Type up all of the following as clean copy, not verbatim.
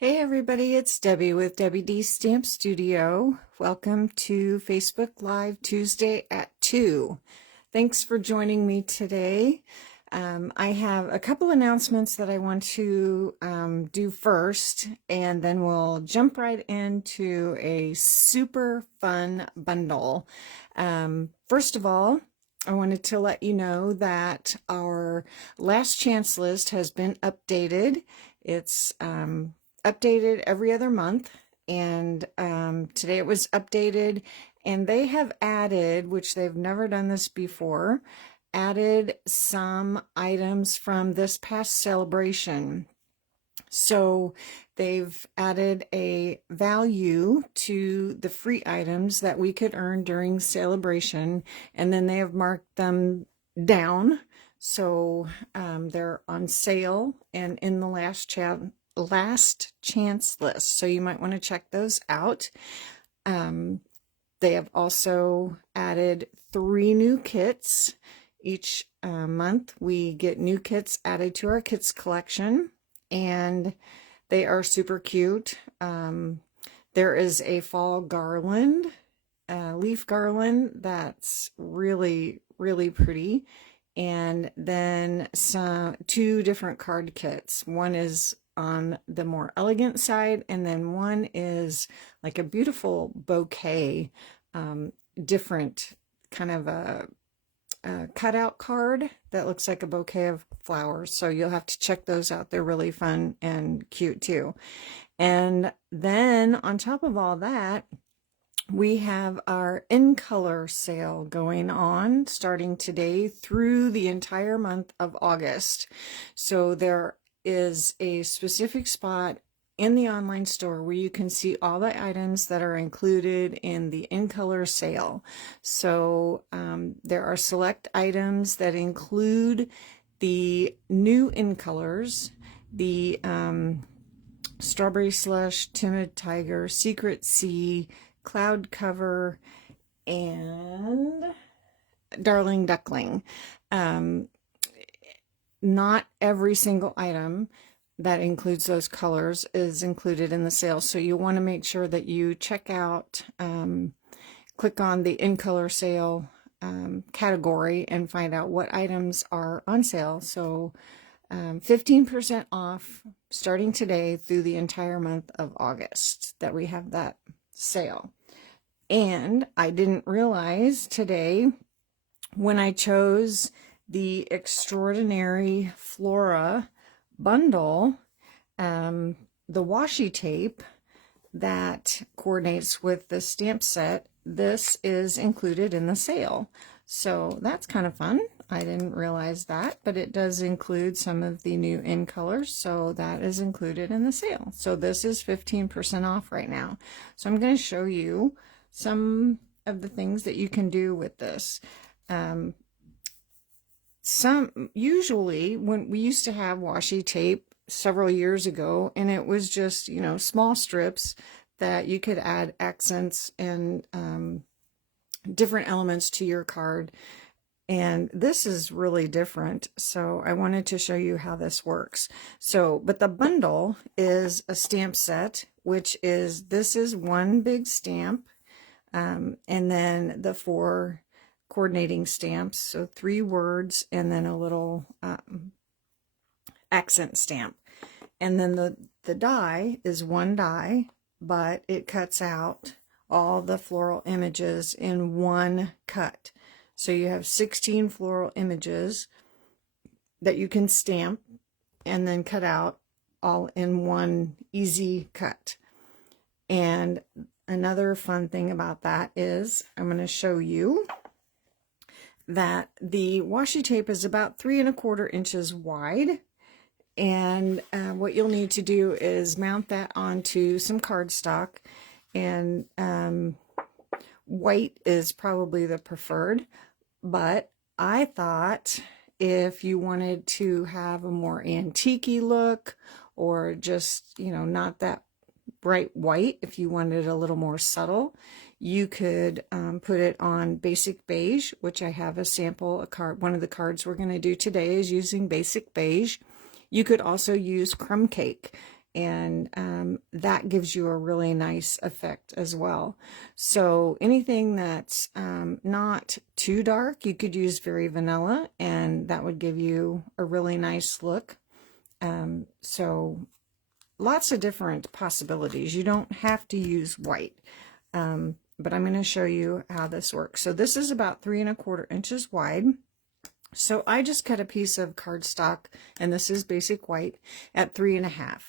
Hey everybody, it's Debbie with Debbie D Stamp Studio. Welcome to Facebook Live Tuesday at 2. Thanks for joining me today. I have a couple announcements that I want to do first, and then we'll jump right into a super fun bundle. First of all, I wanted to let you know that our last chance list has been updated. It's updated every other month, and today it was updated, and they have added, which they've never done this before, added some items from this past celebration. So they've added a value to the free items that we could earn during celebration, and then they have marked them down. So they're on sale and in the last chance list. So you might want to check those out. They have also added 3 new kits. Each month we get new kits added to our kits collection, and they are super cute. There is a fall garland, leaf garland that's really, really pretty. And then 2 different card kits. One is on the more elegant side, and then one is like a beautiful bouquet, different kind of a cutout card that looks like a bouquet of flowers. So you'll have to check those out. They're really fun and cute too. And then on top of all that, we have our in color sale going on starting today through the entire month of August. So there is a specific spot in the online store where you can see all the items that are included in the in color sale. So there are select items that include the new in colors, the Strawberry Slush, Timid Tiger, Secret Sea, Cloud Cover, and Darling Duckling. Not every single item that includes those colors is included in the sale, so you want to make sure that you check out, click on the in color sale category and find out what items are on sale. So 15% off starting today through the entire month of August that we have that sale. And I didn't realize today when I chose the Extraordinary Flora Bundle, the washi tape that coordinates with the stamp set, this is included in the sale. So that's kind of fun. I didn't realize that, but it does include some of the new in colors, so that is included in the sale. So this is 15% off right now. So I'm going to show you some of the things that you can do with this. Usually when we used to have washi tape several years ago, and it was just, small strips that you could add accents and different elements to your card. And this is really different, so I wanted to show you how this works. So, but the bundle is a stamp set, this is one big stamp, and then the 4 coordinating stamps, so 3 words, and then a little accent stamp. And then the die is 1 die, but it cuts out all the floral images in 1 cut. So you have 16 floral images that you can stamp and then cut out all in 1 easy cut. And another fun thing about that is I'm going to show you that the washi tape is about 3 1/4 inches wide. And what you'll need to do is mount that onto some cardstock, and white is probably the preferred. But I thought if you wanted to have a more antique-y look, or just, not that bright white, if you wanted a little more subtle, you could put it on basic beige, which I have a sample, one of the cards we're going to do today is using basic beige. You could also use crumb cake, and that gives you a really nice effect as well. So anything that's not too dark, you could use very vanilla, and that would give you a really nice look. So lots of different possibilities. You don't have to use white, but I'm going to show you how this works. So this is about 3¼ inches wide. So I just cut a piece of cardstock, and this is basic white, at 3½.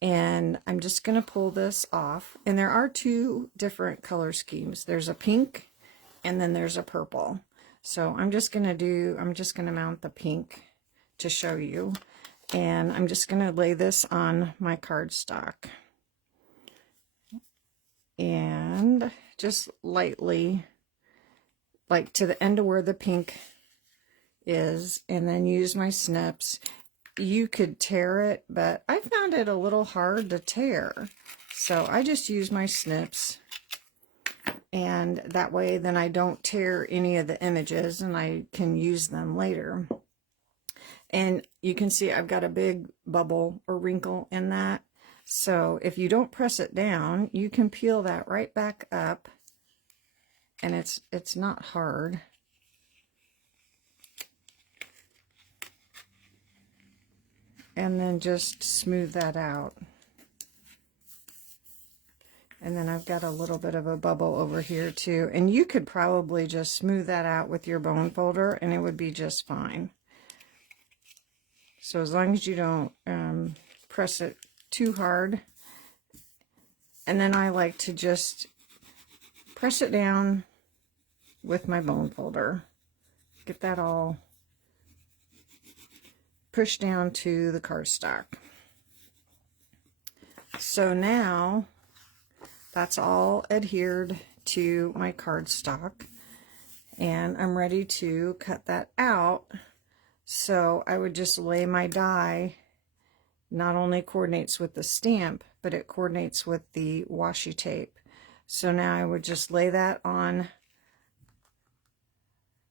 And I'm just going to pull this off. And there are two different color schemes. There's a pink and then there's a purple. So I'm just going to mount the pink to show you. And I'm just going to lay this on my cardstock. And just lightly, like to the end of where the pink is, and then use my snips. You could tear it, but I found it a little hard to tear. So I just use my snips, and that way then I don't tear any of the images and I can use them later. And you can see I've got a big bubble or wrinkle in that. So if you don't press it down, you can peel that right back up, and it's not hard. And then just smooth that out. And then I've got a little bit of a bubble over here too. And you could probably just smooth that out with your bone folder and it would be just fine. So as long as you don't press it too hard. And then I like to just press it down with my bone folder. Get that all push down to the cardstock. So now that's all adhered to my cardstock, and I'm ready to cut that out. So I would just lay my die. Not only coordinates with the stamp, but it coordinates with the washi tape. So now I would just lay that on,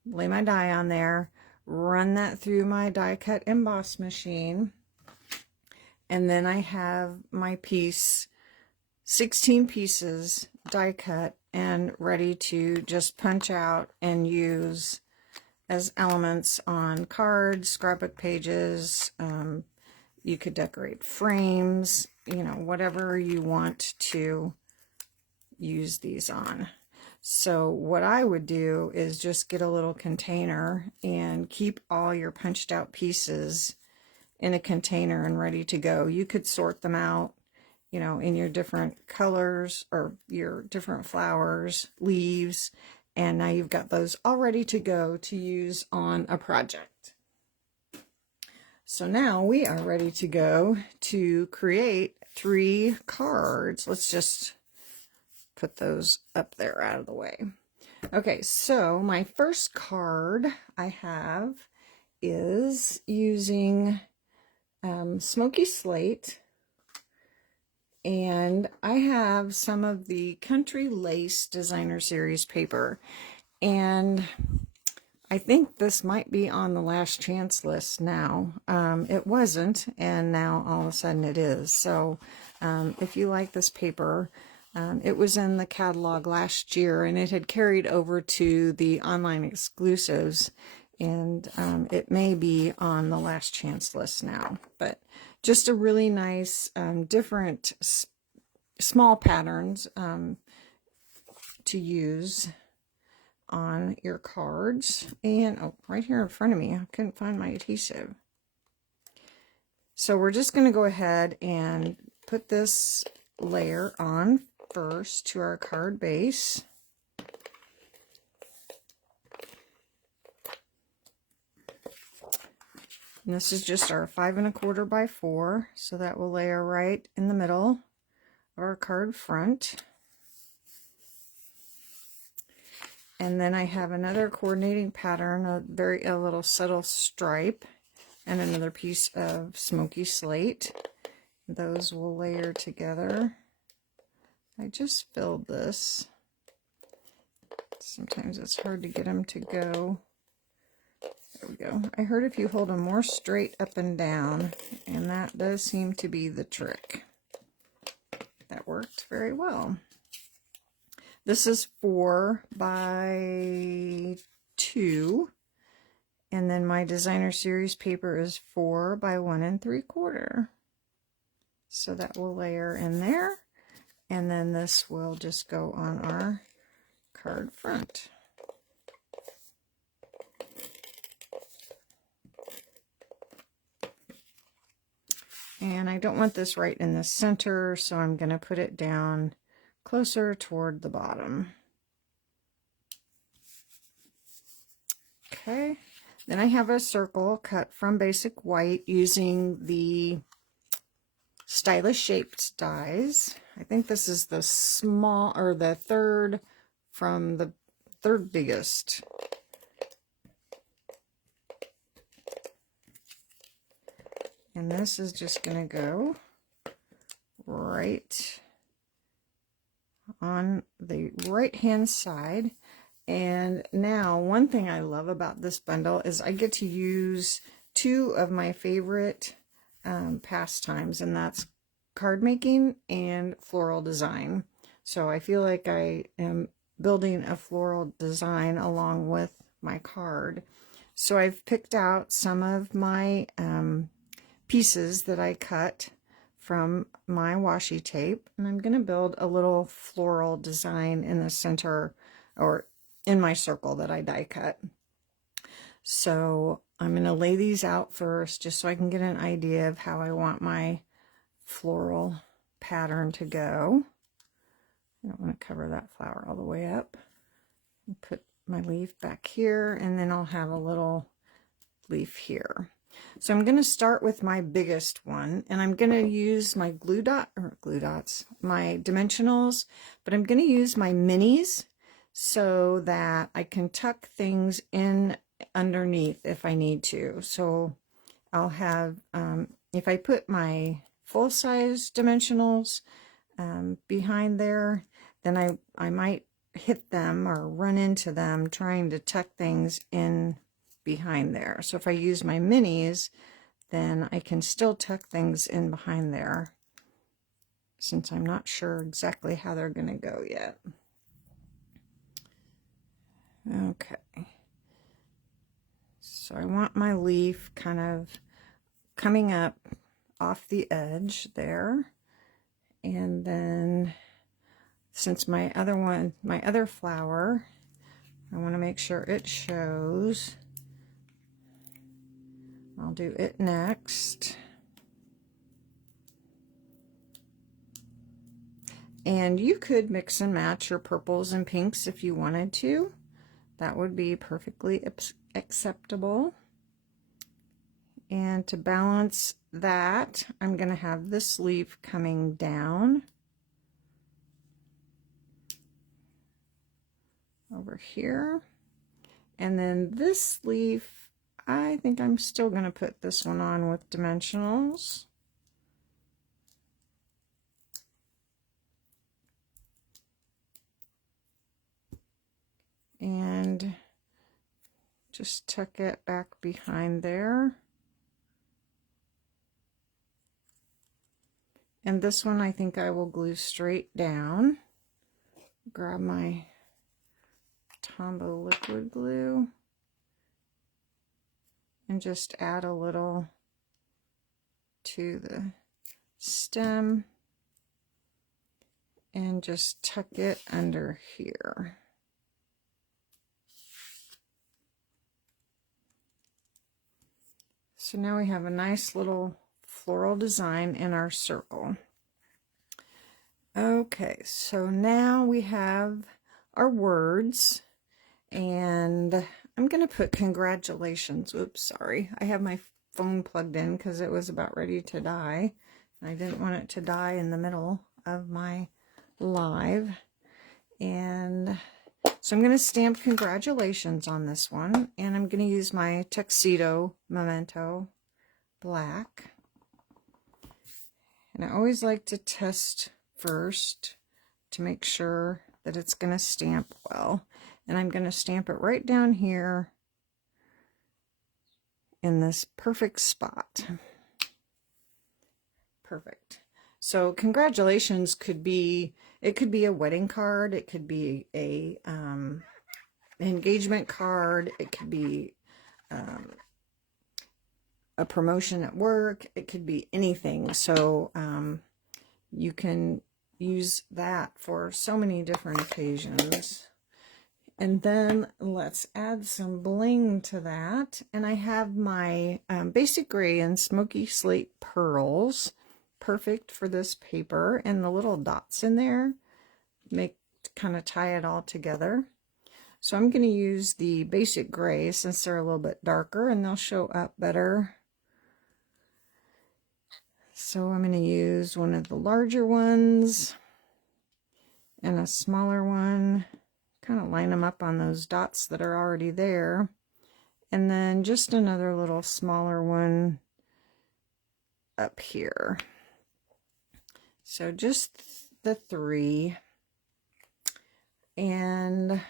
lay my die on there, run that through my die cut emboss machine, and then I have my piece, 16 pieces die cut and ready to just punch out and use as elements on cards, scrapbook pages. You could decorate frames, you know, whatever you want to use these on. So what I would do is just get a little container and keep all your punched out pieces in a container and ready to go. You could sort them out, you know, in your different colors or your different flowers, leaves, and now you've got those all ready to go to use on a project. So now we are ready to go to create 3 cards. Let's just put those up there out of the way. Okay, so my first card I have is using Smoky Slate, and I have some of the Country Lace Designer Series paper, and I think this might be on the last chance list now. It wasn't, and now all of a sudden it is. So if you like this paper, it was in the catalog last year, and it had carried over to the online exclusives, and it may be on the last chance list now. But just a really nice, different, small patterns to use on your cards. And oh, right here in front of me, I couldn't find my adhesive. So we're just going to go ahead and put this layer on first to our card base. And this is just our 5 1/4 by 4, so that will layer right in the middle of our card front. And then I have another coordinating pattern, a little subtle stripe, and another piece of Smoky Slate. Those will layer together. I just filled this. Sometimes it's hard to get them to go There we go. I heard if you hold them more straight up and down, and that does seem to be the trick. That worked very well. This is 4 by 2, and then my designer series paper is 4 by 1 3/4. So that will layer in there, and then this will just go on our card front. And I don't want this right in the center, so I'm going to put it down closer toward the bottom. Okay, then I have a circle cut from basic white using the Stylish Shaped dies. I think this is the small, or the third from the third biggest. And this is just going to go right on the right hand side. And now one thing I love about this bundle is I get to use 2 of my favorite pastimes, and that's card making and floral design. So I feel like I am building a floral design along with my card. So I've picked out some of my pieces that I cut from my washi tape, and I'm going to build a little floral design in the center, or in my circle that I die cut. So I'm going to lay these out first just so I can get an idea of how I want my floral pattern to go. I don't want to cover that flower all the way up. Put my leaf back here, and then I'll have a little leaf here. So I'm going to start with my biggest one, and I'm going to use my glue dots, my dimensionals, but I'm going to use my minis so that I can tuck things in underneath if I need to. So I'll have, if I put my full-size dimensionals behind there, then I might hit them or run into them trying to tuck things in behind there. So if I use my minis, then I can still tuck things in behind there, since I'm not sure exactly how they're going to go yet. Okay, so I want my leaf kind of coming up off the edge there, and then since my other flower, I want to make sure it shows. I'll do it next. And you could mix and match your purples and pinks if you wanted to. That would be perfectly acceptable. And to balance that, I'm going to have this leaf coming down over here. And then this leaf, I think I'm still going to put this one on with dimensionals. And just tuck it back behind there. And this one I think I will glue straight down. Grab my Tombow liquid glue and just add a little to the stem and just tuck it under here. So now we have a nice little floral design in our circle. Okay, so now we have our words, and I'm going to put congratulations. Oops, sorry. I have my phone plugged in because it was about ready to die. I didn't want it to die in the middle of my live. And so I'm going to stamp congratulations on this one, and I'm going to use my Tuxedo Memento Black. And I always like to test first to make sure that it's going to stamp well. And I'm going to stamp it right down here in this perfect spot. Perfect. So congratulations could be, it could be a wedding card, it could be a engagement card, it could be a promotion at work, it could be anything. So you can use that for so many different occasions. And then let's add some bling to that. And I have my basic gray and smoky slate pearls, perfect for this paper, and the little dots in there make kind of tie it all together. So I'm going to use the basic gray since they're a little bit darker and they'll show up better. So I'm going to use one of the larger ones and a smaller one, kind of line them up on those dots that are already there, and then just another little smaller one up here. So just the 3, and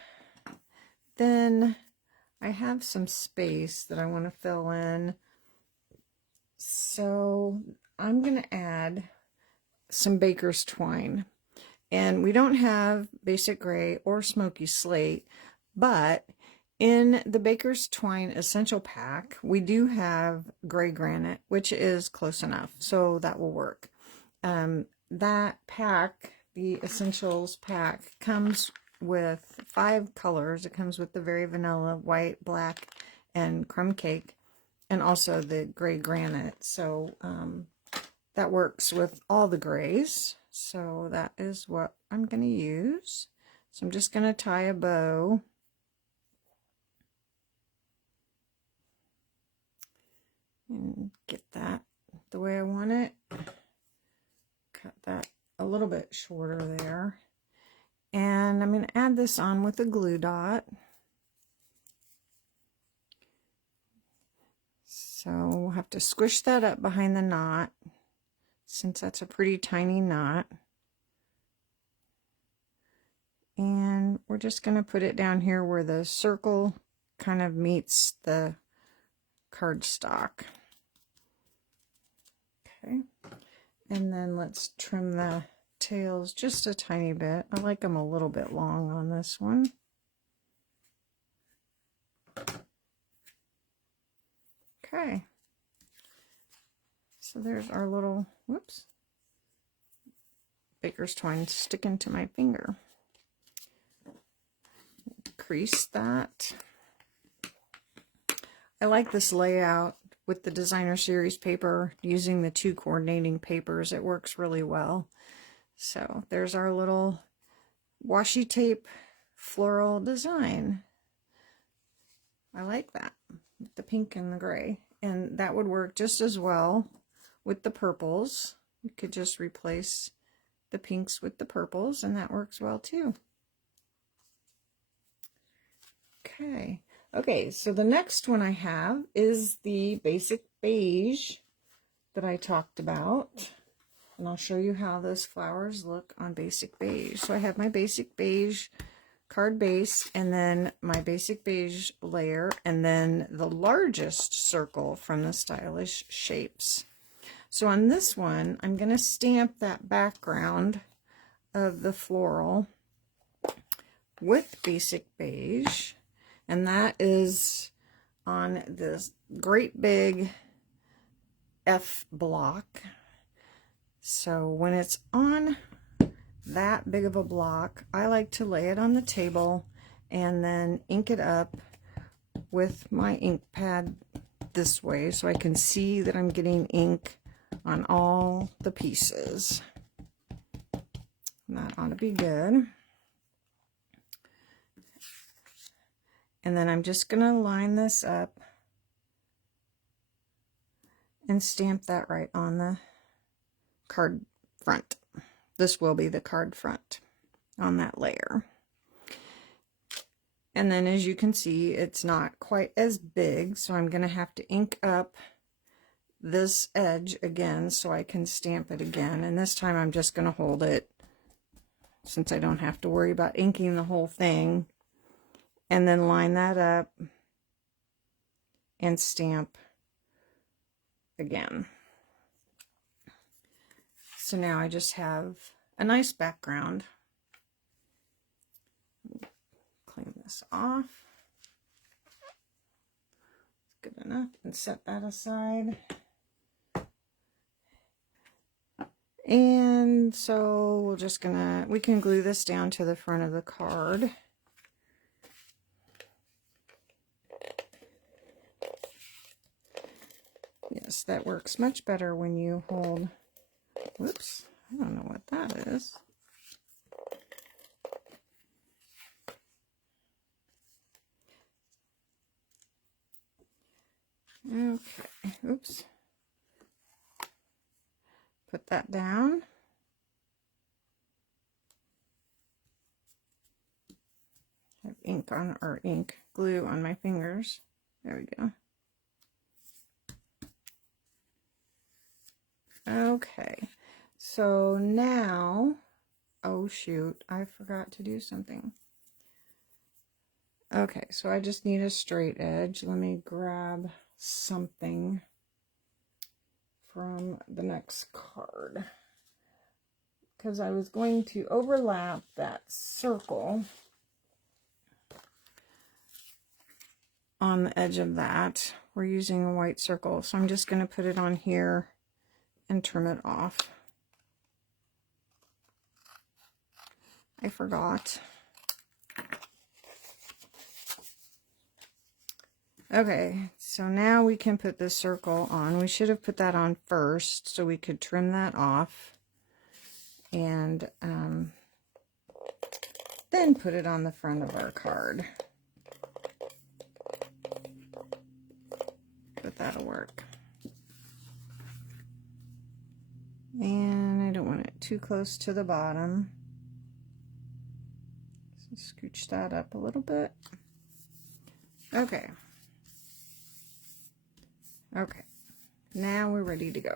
then I have some space that I want to fill in, so I'm going to add some baker's twine. And we don't have basic gray or smoky slate, but in the baker's twine essential pack, we do have gray granite, which is close enough, so that will work. That pack, the essentials pack, comes with 5 colors. It comes with the very vanilla, white, black, and crumb cake, and also the gray granite. So that works with all the grays. So that is what I'm going to use. So I'm just going to tie a bow. And get that the way I want it. Cut that a little bit shorter there. And I'm going to add this on with a glue dot. So we'll have to squish that up behind the knot, since that's a pretty tiny knot. And we're just going to put it down here where the circle kind of meets the cardstock. Okay. And then let's trim the tails just a tiny bit. I like them a little bit long on this one. Okay. So there's our little, whoops, baker's twine sticking to my finger. Crease that. I like this layout with the designer series paper, using the 2 coordinating papers. It works really well. So there's our little washi tape floral design. I like that, with the pink and the gray. And that would work just as well with the purples. You could just replace the pinks with the purples, and that works well too. Okay, so the next one I have is the basic beige that I talked about. And I'll show you how those flowers look on basic beige. So I have my basic beige card base, and then my basic beige layer, and then the largest circle from the Stylish Shapes. So on this one, I'm going to stamp that background of the floral with basic beige, and that is on this great big F block. So when it's on that big of a block, I like to lay it on the table and then ink it up with my ink pad this way, so I can see that I'm getting ink on all the pieces. And that ought to be good. And then I'm just going to line this up and stamp that right on the card front. This will be the card front on that layer. And then as you can see, it's not quite as big, so I'm going to have to ink up this edge again so I can stamp it again. And this time I'm just going to hold it, since I don't have to worry about inking the whole thing, and then line that up and stamp again. So now I just have a nice background. Clean this off. Good enough, and set that aside. And so we're just we can glue this down to the front of the card. Yes, that works much better when you hold, whoops, I don't know what that is. Okay, oops. Put that down. I have ink on, or glue on my fingers. There we go. Okay, so now, oh shoot, I forgot to do something. Okay, so I just need a straight edge. Let me grab something from the next card, because I was going to overlap that circle on the edge of that. We're using a white circle, so I'm just going to put it on here and trim it off. I forgot. Okay, so now we can put this circle on. We should have put that on first so we could trim that off and then put it on the front of our card. But that'll work. And I don't want it too close to the bottom. So scooch that up a little bit. Okay. Okay, now we're ready to go.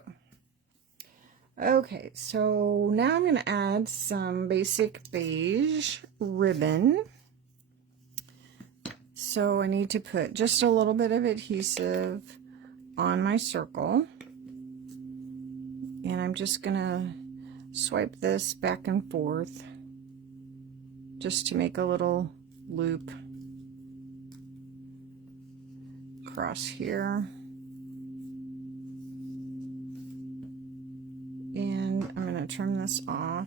Okay, so now I'm going to add some basic beige ribbon. So I need to put just a little bit of adhesive on my circle. And I'm just going to swipe this back and forth just to make a little loop across here. And I'm going to trim this off,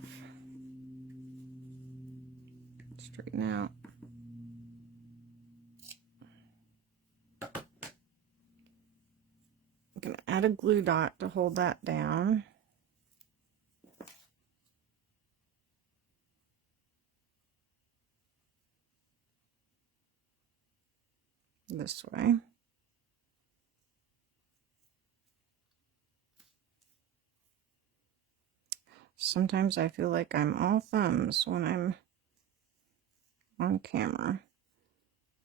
straighten out. I'm going to add a glue dot to hold that down. This way. Sometimes I feel like I'm all thumbs when I'm on camera.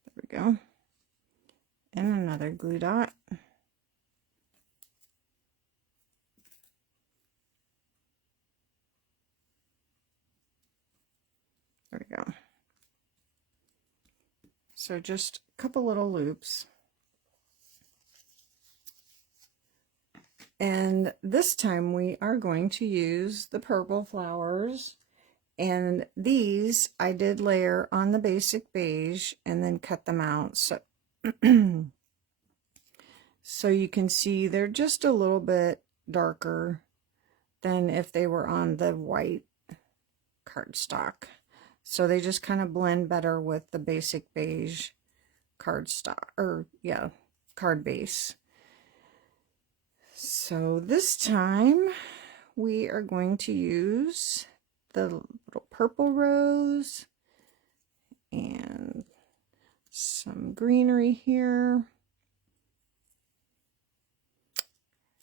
There we go. And another glue dot. There we go. So just a couple little loops. And this time we are going to use the purple flowers. And these I did layer on the basic beige and then cut them out. So, so you can see they're just a little bit darker than if they were on the white cardstock. So they just kind of blend better with the basic beige cardstock, or yeah, card base. So this time we are going to use the little purple rose and some greenery here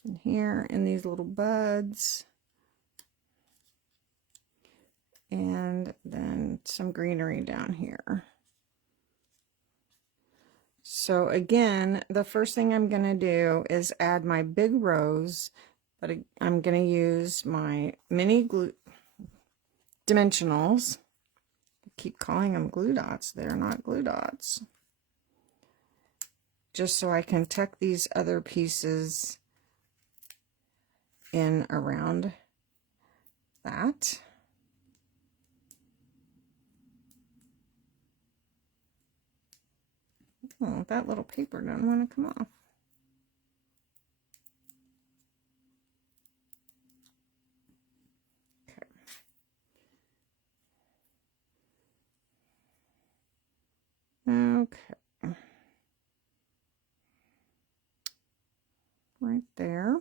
and here in these little buds, and then some greenery down here. So again, the first thing I'm going to do is add my big rose, but I'm going to use my mini glue dimensionals. I keep calling them glue dots. They're not glue dots. Just so I can tuck these other pieces in around that. Oh, that little paper doesn't want to come off. Okay. Right there.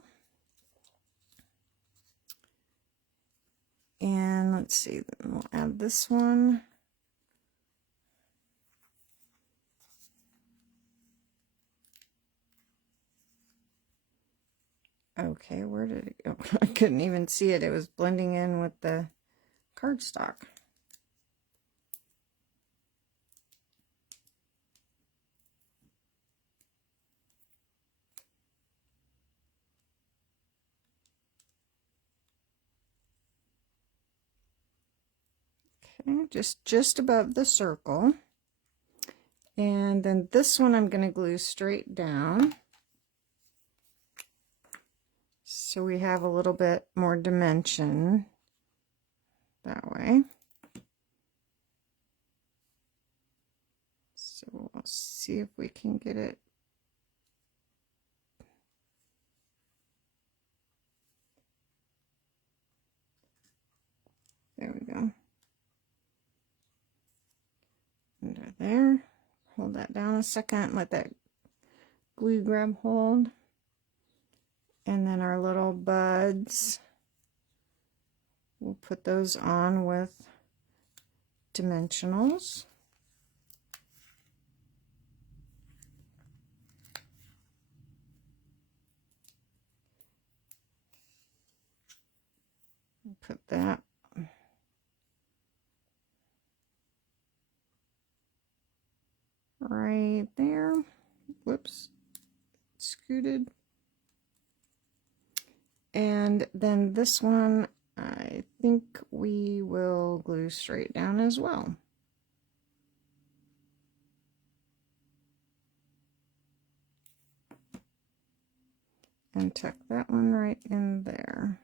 And let's see, then we'll add this one. Okay, where did it go? I couldn't even see it. It was blending in with the cardstock. Okay, just above the circle. And then this one I'm going to glue straight down, so we have a little bit more dimension that way. So we'll see if we can get it. There we go. Under there. Hold that down a second, let that glue grab hold. And then our little buds, we'll put those on with dimensionals. Put that right there. Whoops, scooted. And then this one, I think we will glue straight down as well. And tuck that one right in there.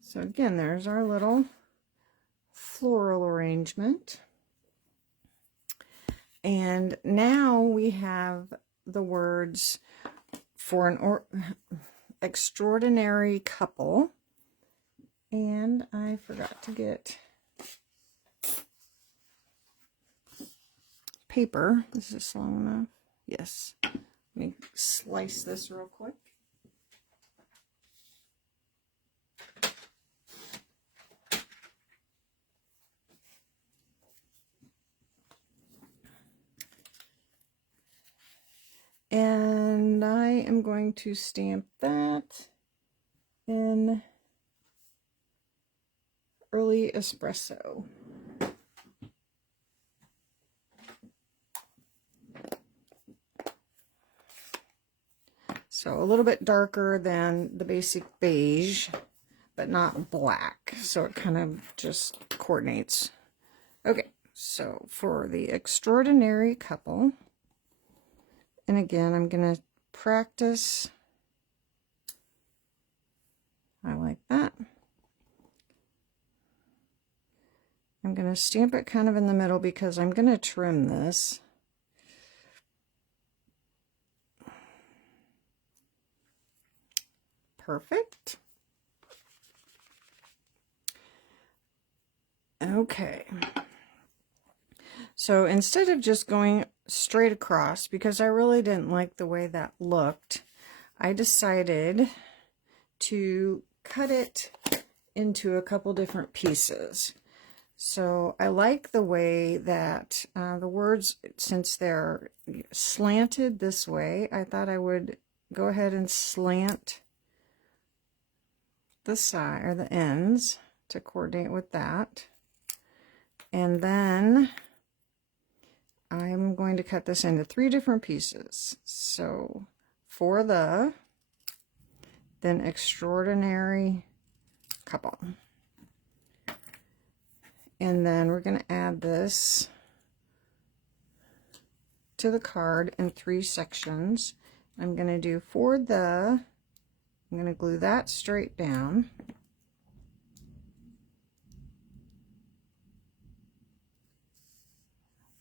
So again, there's our little floral arrangement. And now we have the words for an extraordinary couple. And I forgot to get paper. This is long enough. Yes. Let me slice this real quick. And I am going to stamp that in Early Espresso. So a little bit darker than the basic beige, but not black. So it kind of just coordinates. Okay, so for the extraordinary couple, and again, I'm going to practice. I like that. I'm going to stamp it kind of in the middle because I'm going to trim this. Perfect. Okay. So instead of just going straight across, because I really didn't like the way that looked, I decided to cut it into a couple different pieces. So I like the way that the words, since they're slanted this way, I thought I would go ahead and slant the side or the ends to coordinate with that. And then I'm going to cut this into 3 different pieces. So for the then extraordinary couple. And then we're going to add this to the card in 3 sections. I'm going to do I'm going to glue that straight down.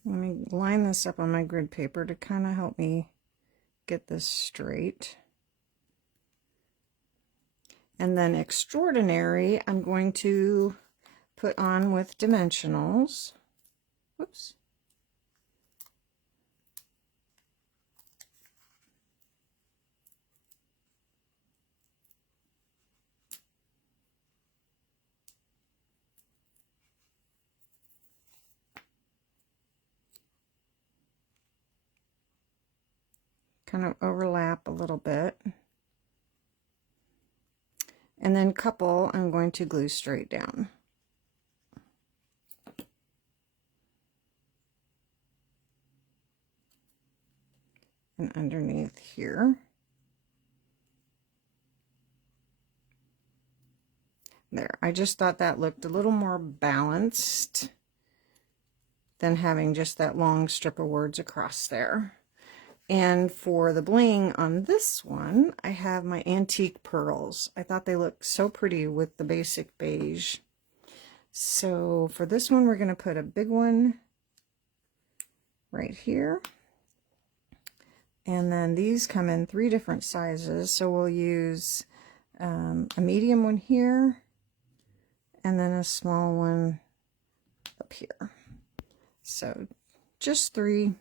Let me line this up on my grid paper to kind of help me get this straight. And then Extraordinary, I'm going to put on with dimensionals. Whoops. Kind of overlap a little bit. And then Couple, I'm going to glue straight down. And underneath here. There, I just thought that looked a little more balanced than having just that long strip of words across there. And for the bling on this one, I have my antique pearls. I thought they looked so pretty with the basic beige. So for this one, we're going to put a big one right here. And then these come in 3 different sizes. So we'll use a medium one here, and then a small one up here. So just 3.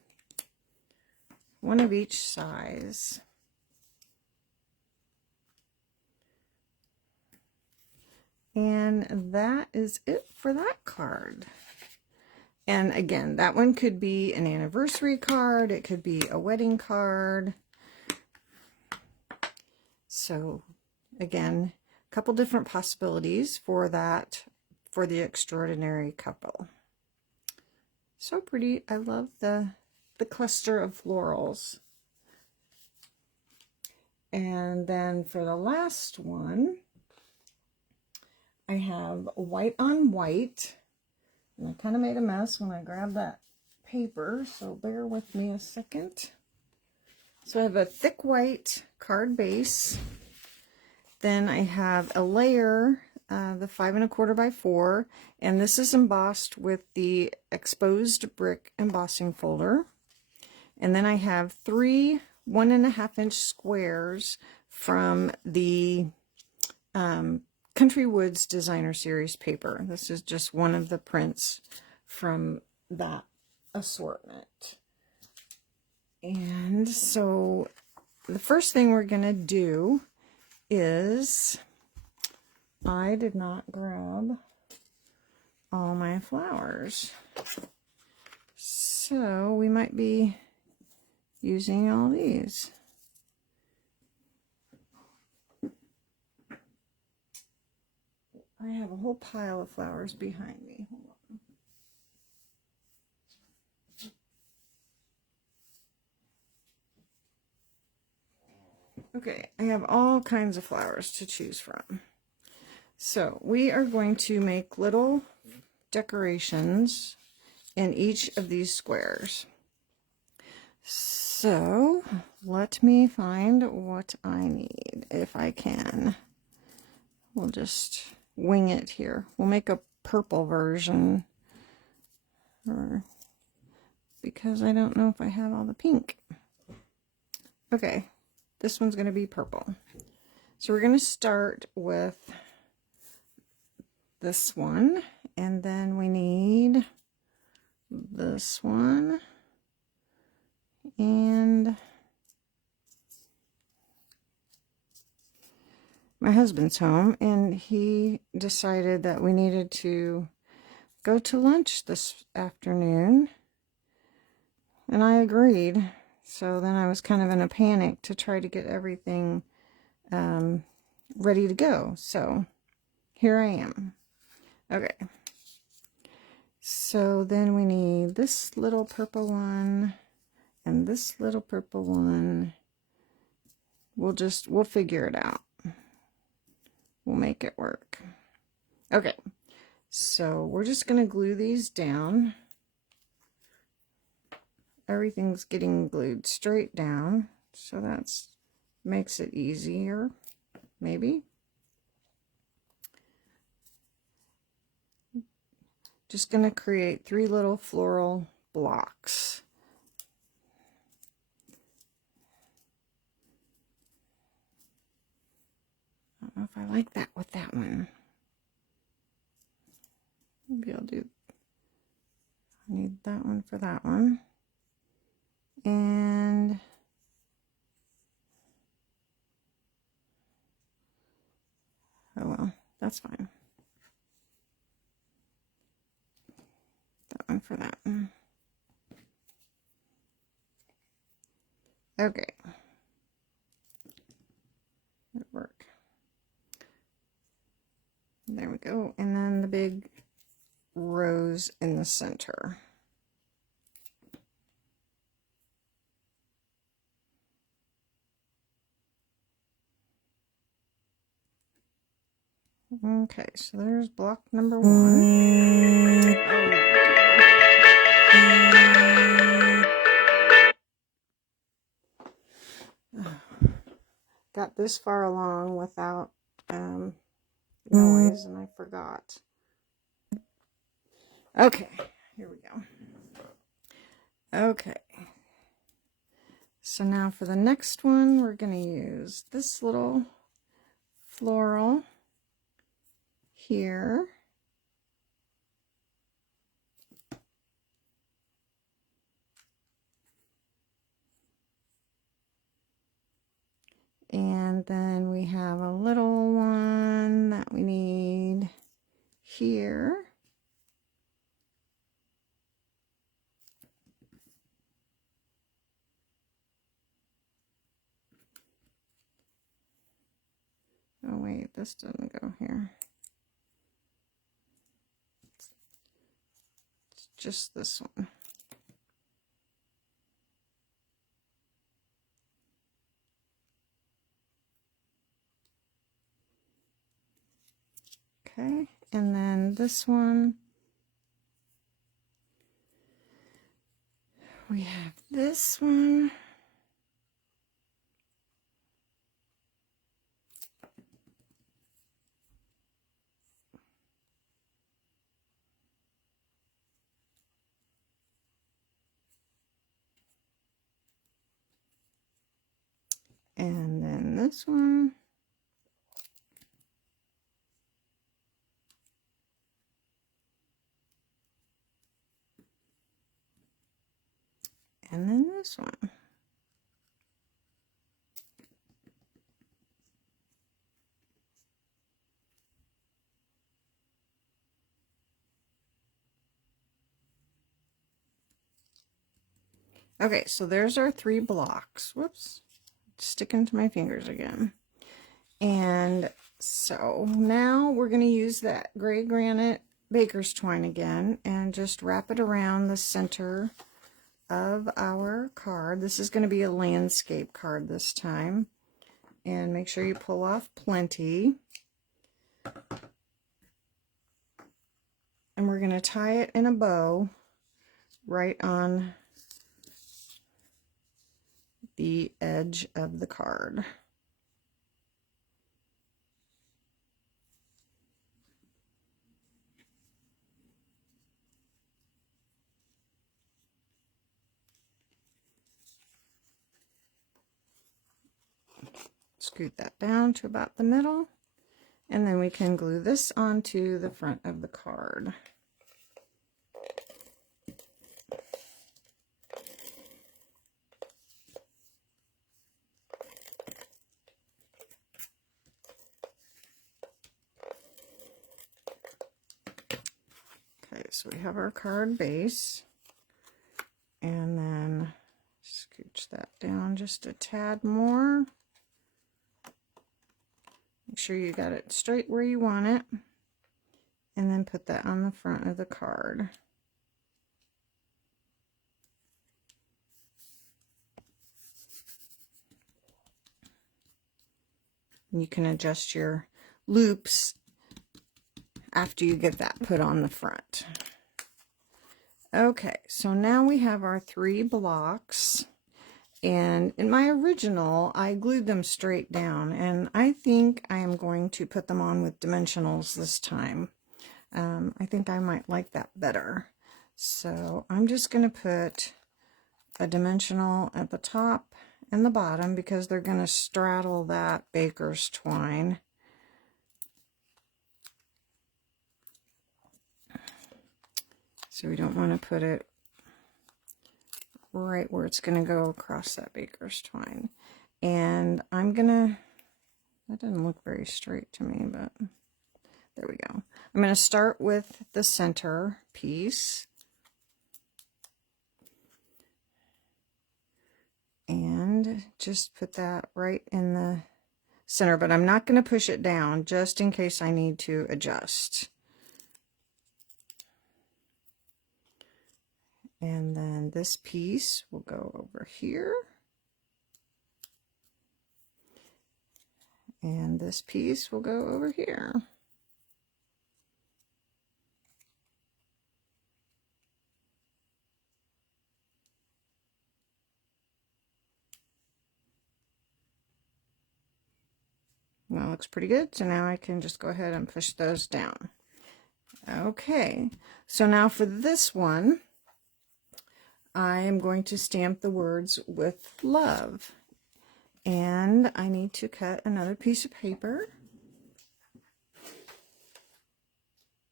One of each size. And that is it for that card. And again, that one could be an anniversary card. It could be a wedding card. So again, a couple different possibilities for that, for the Extraordinary couple. So pretty. I love the cluster of florals. And then for the last one, I have white on white. And I kind of made a mess when I grabbed that paper, so bear with me a second. So I have a thick white card base. Then I have a layer, the 5 1/4 by 4, and this is embossed with the exposed brick embossing folder. And then I have 3 1.5-inch squares from the Country Woods Designer Series paper. This is just one of the prints from that assortment. And so the first thing we're going to do is, I did not grab all my flowers. So we might be using all these. I have a whole pile of flowers behind me. Hold on. Okay, I have all kinds of flowers to choose from. So we are going to make little decorations in each of these squares. So let me find what I need, if I can. We'll just wing it here. We'll make a purple version, because I don't know if I have all the pink. Okay, this one's going to be purple. So we're going to start with this one, and then we need this one, and my husband's home, and he decided that we needed to go to lunch this afternoon, and I agreed. So then I was kind of in a panic to try to get everything ready to go. So here I am. Okay. So then we need this little purple one and this little purple one. We'll figure it out. We'll make it work. Okay. So we're just going to glue these down everything's getting glued straight down, so that's makes it easier, maybe. Just going to create 3 little floral blocks. I don't know if I like that with that one. Maybe I'll do, I need that one for that one. And oh well, that's fine. That one for that one. Okay. It'll work. There we go. And then the big rose in the center. Okay, so there's block number 1. Got this far along without noise, and I forgot. Okay, here we go. Okay, so now for the next one, we're going to use this little floral here. And then we have a little one that we need here. Oh wait, this doesn't go here. It's just this one. Okay, and then this one, we have this one. And then this one. And then this one. Okay, so there's our 3 blocks. Whoops, sticking to my fingers again. And so now we're going to use that gray granite baker's twine again and just wrap it around the center of our card. This is going to be a landscape card this time. And make sure you pull off plenty. And we're going to tie it in a bow right on the edge of the card. Scoot that down to about the middle, and then we can glue this onto the front of the card. Okay, so we have our card base, and then scooch that down just a tad more. Make sure you got it straight where you want it, and then put that on the front of the card. You can adjust your loops after you get that put on the front. Okay, so now we have our 3 blocks. And in my original, I glued them straight down, and I think I am going to put them on with dimensionals this time. I think I might like that better. So I'm just going to put a dimensional at the top and the bottom because they're going to straddle that baker's twine. So we don't want to put it right where it's going to go across that baker's twine. And I'm going to, that doesn't look very straight to me, but there we go. I'm going to start with the center piece. And just put that right in the center, but I'm not going to push it down just in case I need to adjust. And then this piece will go over here. And this piece will go over here. Well, it looks pretty good. So now I can just go ahead and push those down. Okay, so now for this one, I am going to stamp the words with love. And I need to cut another piece of paper.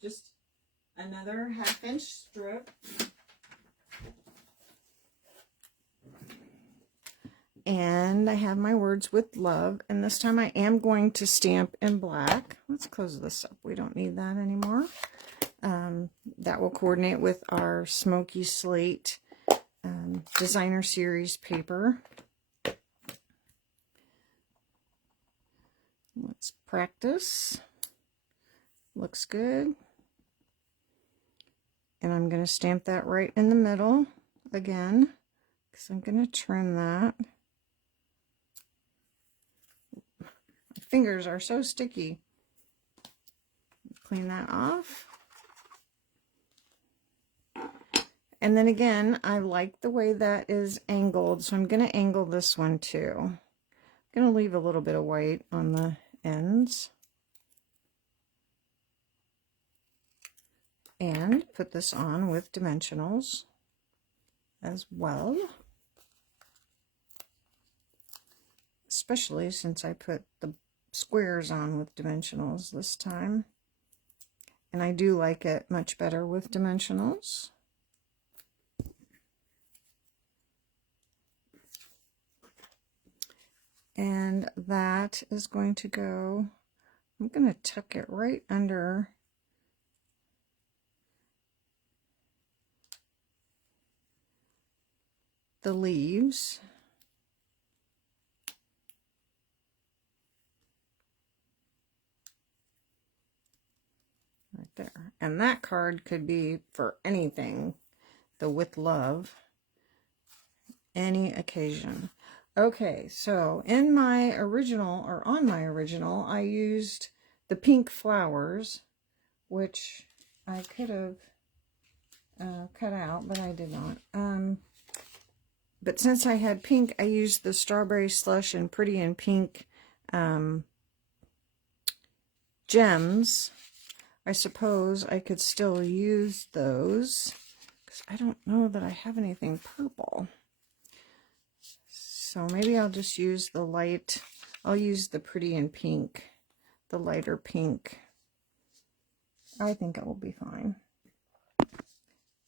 Just another 1/2 inch strip. And I have my words with love, and this time I am going to stamp in black. Let's close this up. We don't need that anymore. That will coordinate with our smoky slate designer series paper. Let's practice. Looks good. And I'm going to stamp that right in the middle again, because I'm going to trim that. My fingers are so sticky. Clean that off. And then again, I like the way that is angled, so I'm going to angle this one too. I'm going to leave a little bit of white on the ends. And put this on with dimensionals as well. Especially since I put the squares on with dimensionals this time. And I do like it much better with dimensionals. And that is going to go, I'm going to tuck it right under the leaves. Right there. And that card could be for anything, the with love, any occasion. Okay, so in my original, or on my original, I used the pink flowers, which I could have cut out, but I did not. But since I had pink, I used the Strawberry Slush and Pretty in Pink gems. I suppose I could still use those, because I don't know that I have anything purple. So maybe I'll just use the light, I'll use the Pretty in Pink, the lighter pink. I think it will be fine.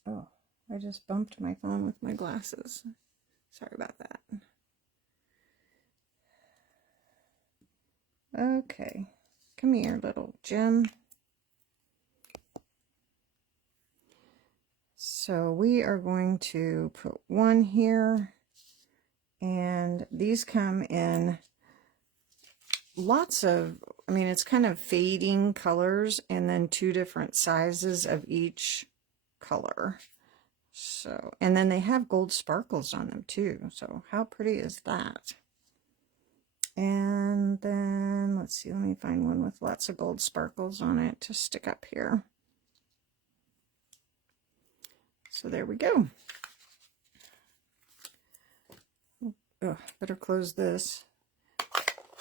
Oh, I just bumped my phone with my glasses. Sorry about that. Okay, come here, little gem. So we are going to put one here, and these come in lots of, I mean, it's kind of fading colors, and then 2 different sizes of each color. So, and then they have gold sparkles on them too. So how pretty is that? And then let's see, let me find one with lots of gold sparkles on it to stick up here. So there we go. Oh, better close this.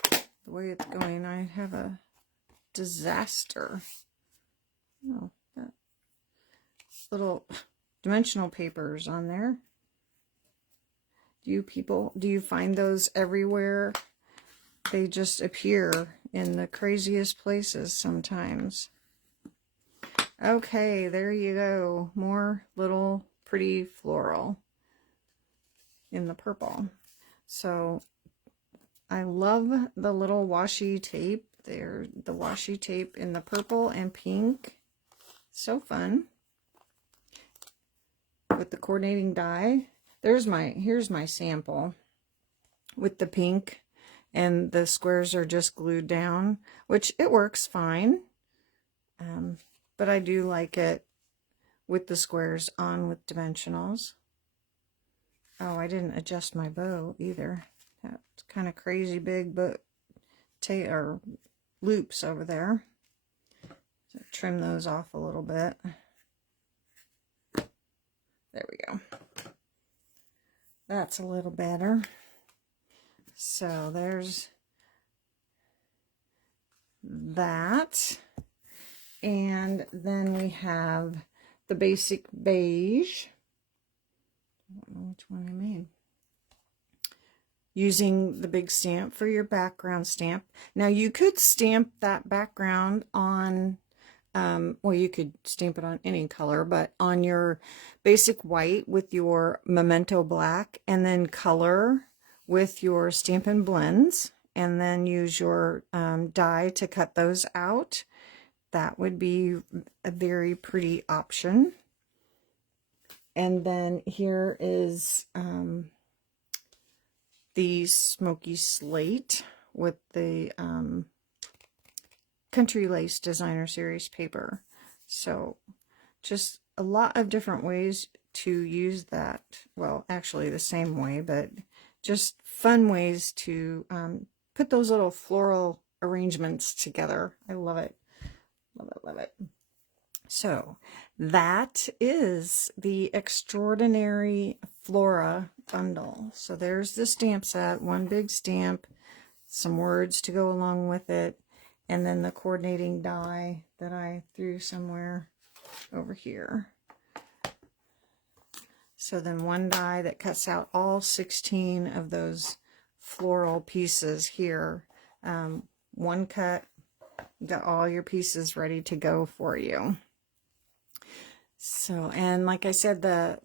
The way it's going, I have a disaster. Oh, that little dimensional papers on there. Do you find those everywhere? They just appear in the craziest places sometimes. Okay, there you go. More little pretty floral in the purple. So I love the little washi tape. They're the washi tape in the purple and pink. So fun. With the coordinating die. Here's my sample with the pink, and the squares are just glued down, which it works fine. But I do like it with the squares on with dimensionals. Oh, I didn't adjust my bow either. That's kind of crazy big, but or loops over there. So trim those off a little bit. There we go. That's a little better. So there's that. And then we have the basic beige. I don't know which one I made. Using the big stamp for your background stamp. Now you could stamp that background on, well, you could stamp it on any color, but on your basic white with your Memento black, and then color with your Stampin' blends, and then use your die to cut those out. That would be a very pretty option. And then here is the Smoky Slate with the Country Lace Designer Series paper. So just a lot of different ways to use that. Well, actually the same way, but just fun ways to put those little floral arrangements together. I love it. Love it, love it. So that is the Extraordinary Flora Bundle. So there's the stamp set, one big stamp, some words to go along with it, and then the coordinating die that I threw somewhere over here. So then one die that cuts out all 16 of those floral pieces here. One cut, got all your pieces ready to go for you. So, and like I said, the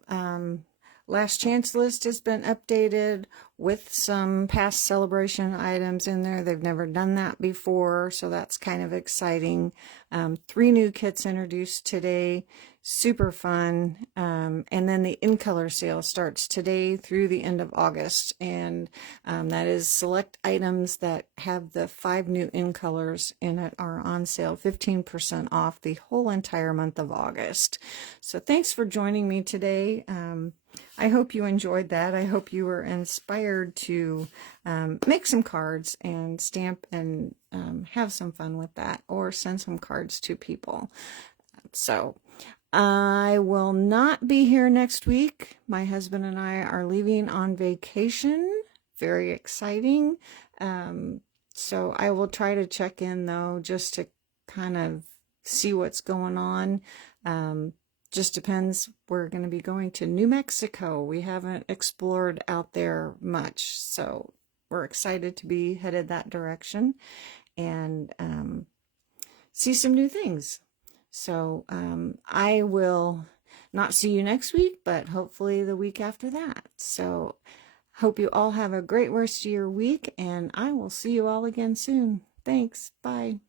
last chance list has been updated with some past celebration items in there. They've never done that before, so that's kind of exciting. 3 new kits introduced today. Super fun. And then the in color sale starts today through the end of August, and that is select items that have the 5 new in colors in it are on sale, 15% off the whole entire month of August. So thanks for joining me today. I hope you enjoyed that. I hope you were inspired to make some cards and stamp and have some fun with that, or send some cards to people. So I will not be here next week. My husband and I are leaving on vacation. Very exciting. So I will try to check in though, just to kind of see what's going on. Just depends. We're going to be going to New Mexico. We haven't explored out there much, so we're excited to be headed that direction and see some new things. So I will not see you next week, but hopefully the week after that. So hope you all have a great rest of your week, and I will see you all again soon. Thanks. Bye.